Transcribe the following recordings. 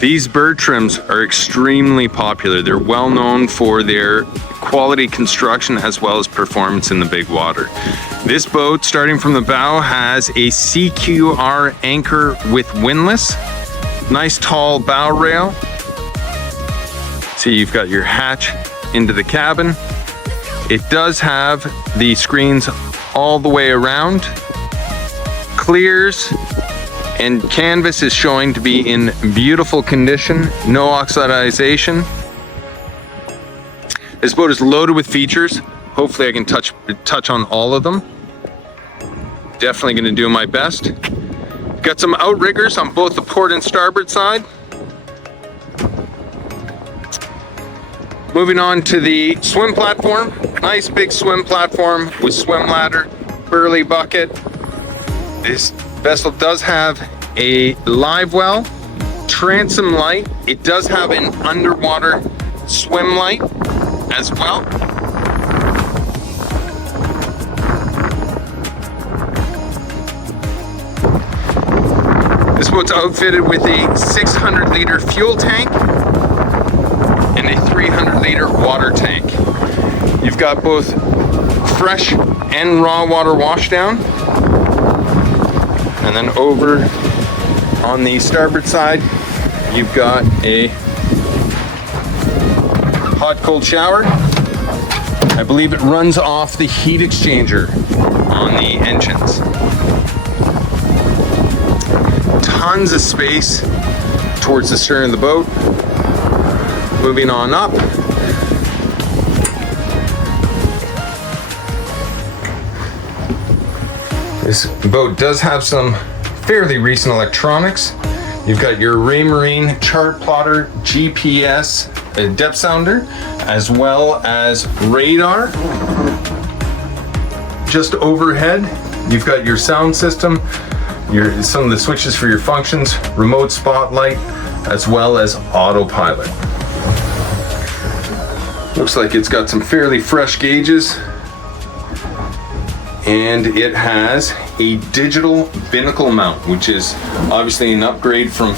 These Bertrams are extremely popular. They're well known for their quality construction as well as performance in the big water. This boat, starting from the bow, has a CQR anchor with windlass. Nice tall bow rail. See, you've got your hatch into the cabin. It does have the screens all the way around. Clears and canvas is showing to be in beautiful condition, no oxidization. This boat is loaded with features. Hopefully I can touch on all of them. Definitely gonna do my best. Got some outriggers on both the port and starboard side. Moving on to the swim platform. Nice big swim platform with swim ladder, burley bucket. This vessel does have a live well, transom light. It does have an underwater swim light as well. This boat's outfitted with a 600-liter fuel tank and a 300-liter water tank. You've got both fresh and raw water washdown. And then over on the starboard side, you've got a hot-cold shower. I believe it runs off the heat exchanger on the engines. Tons of space towards the stern of the boat. Moving on up. This boat does have some fairly recent electronics. You've got your Raymarine chart plotter, GPS, a depth sounder, as well as radar. Just overhead, you've got your sound system, some of the switches for your functions, remote spotlight, as well as autopilot. Looks like it's got some fairly fresh gauges. And it has a digital binnacle mount, which is obviously an upgrade from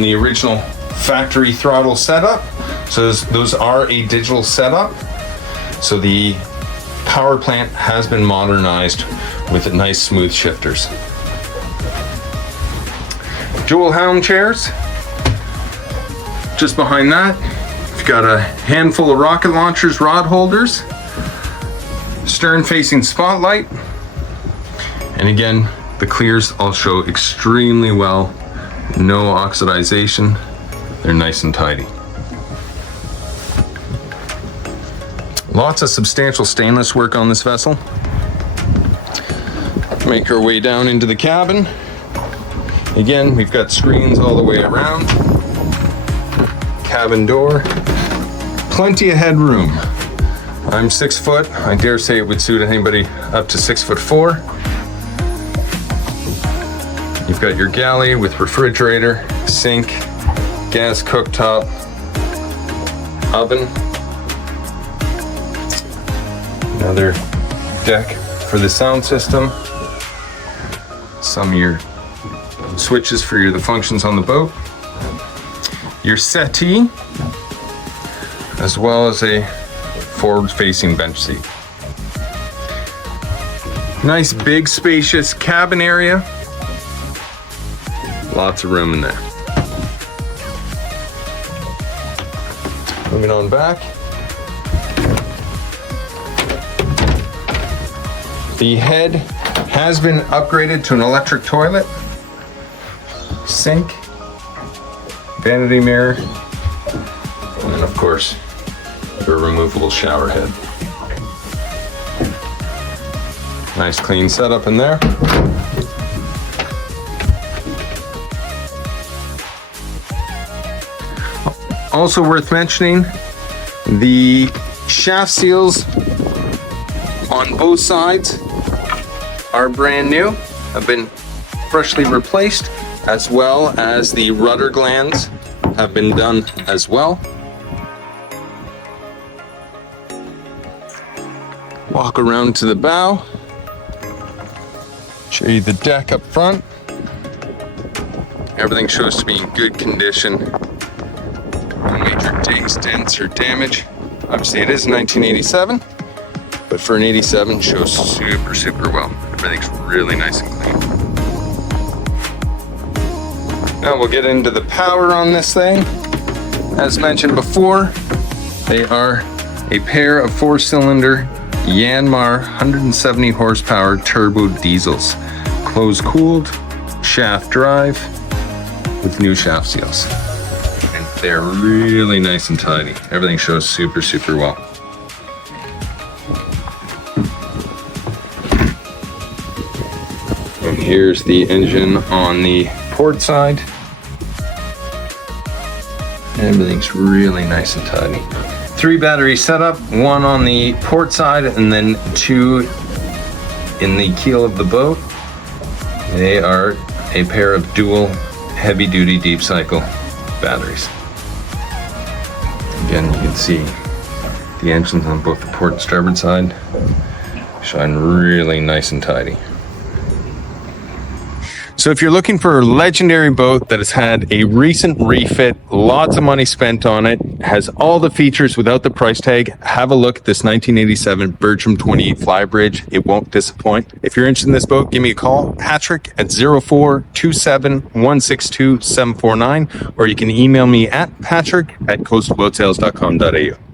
the original factory throttle setup. So those are a digital setup. So the power plant has been modernized with nice smooth shifters. Dual helm chairs. Just behind that, you've got a handful of rocket launchers, rod holders, stern facing spotlight. And again, the clears all show extremely well. No oxidization. They're nice and tidy. Lots of substantial stainless work on this vessel. Make our way down into the cabin. Again, we've got screens all the way around. Cabin door. Plenty of headroom. I'm 6 foot. I dare say it would suit anybody up to 6'4". You've got your galley with refrigerator, sink, gas cooktop, oven. Another deck for the sound system. Some of your switches for the functions on the boat. Your settee, as well as a forward-facing bench seat. Nice big spacious cabin area. Lots of room in there. Moving on back. The head has been upgraded to an electric toilet, sink, vanity mirror, and then of course your removable shower head. Nice clean setup in there. Also worth mentioning, the shaft seals on both sides are brand new, have been freshly replaced, as well as the rudder glands have been done as well. Walk around to the bow, show you the deck up front. Everything shows to be in good condition. scratches, dents, or damage. Obviously it is 1987, but for an 87 shows super well. Everything's really nice and clean. Now we'll get into the power on this thing. As mentioned before, they are a pair of 4-cylinder Yanmar 170 horsepower turbo diesels. Closed cooled, shaft drive with new shaft seals. And they're really nice and tidy. Everything shows super well. And here's the engine on the port side. Everything's really nice and tidy. 3 battery setup, 1 on the port side and then 2 in the keel of the boat. They are a pair of dual heavy duty deep cycle batteries. Again, you can see the engines on both the port and starboard side shine really nice and tidy. So if you're looking for a legendary boat that has had a recent refit, lots of money spent on it, has all the features without the price tag, have a look at this 1987 Bertram 28 Flybridge. It won't disappoint. If you're interested in this boat, give me a call, Patrick at 0427162749, or you can email me at patrick@coastalboatsales.com.au.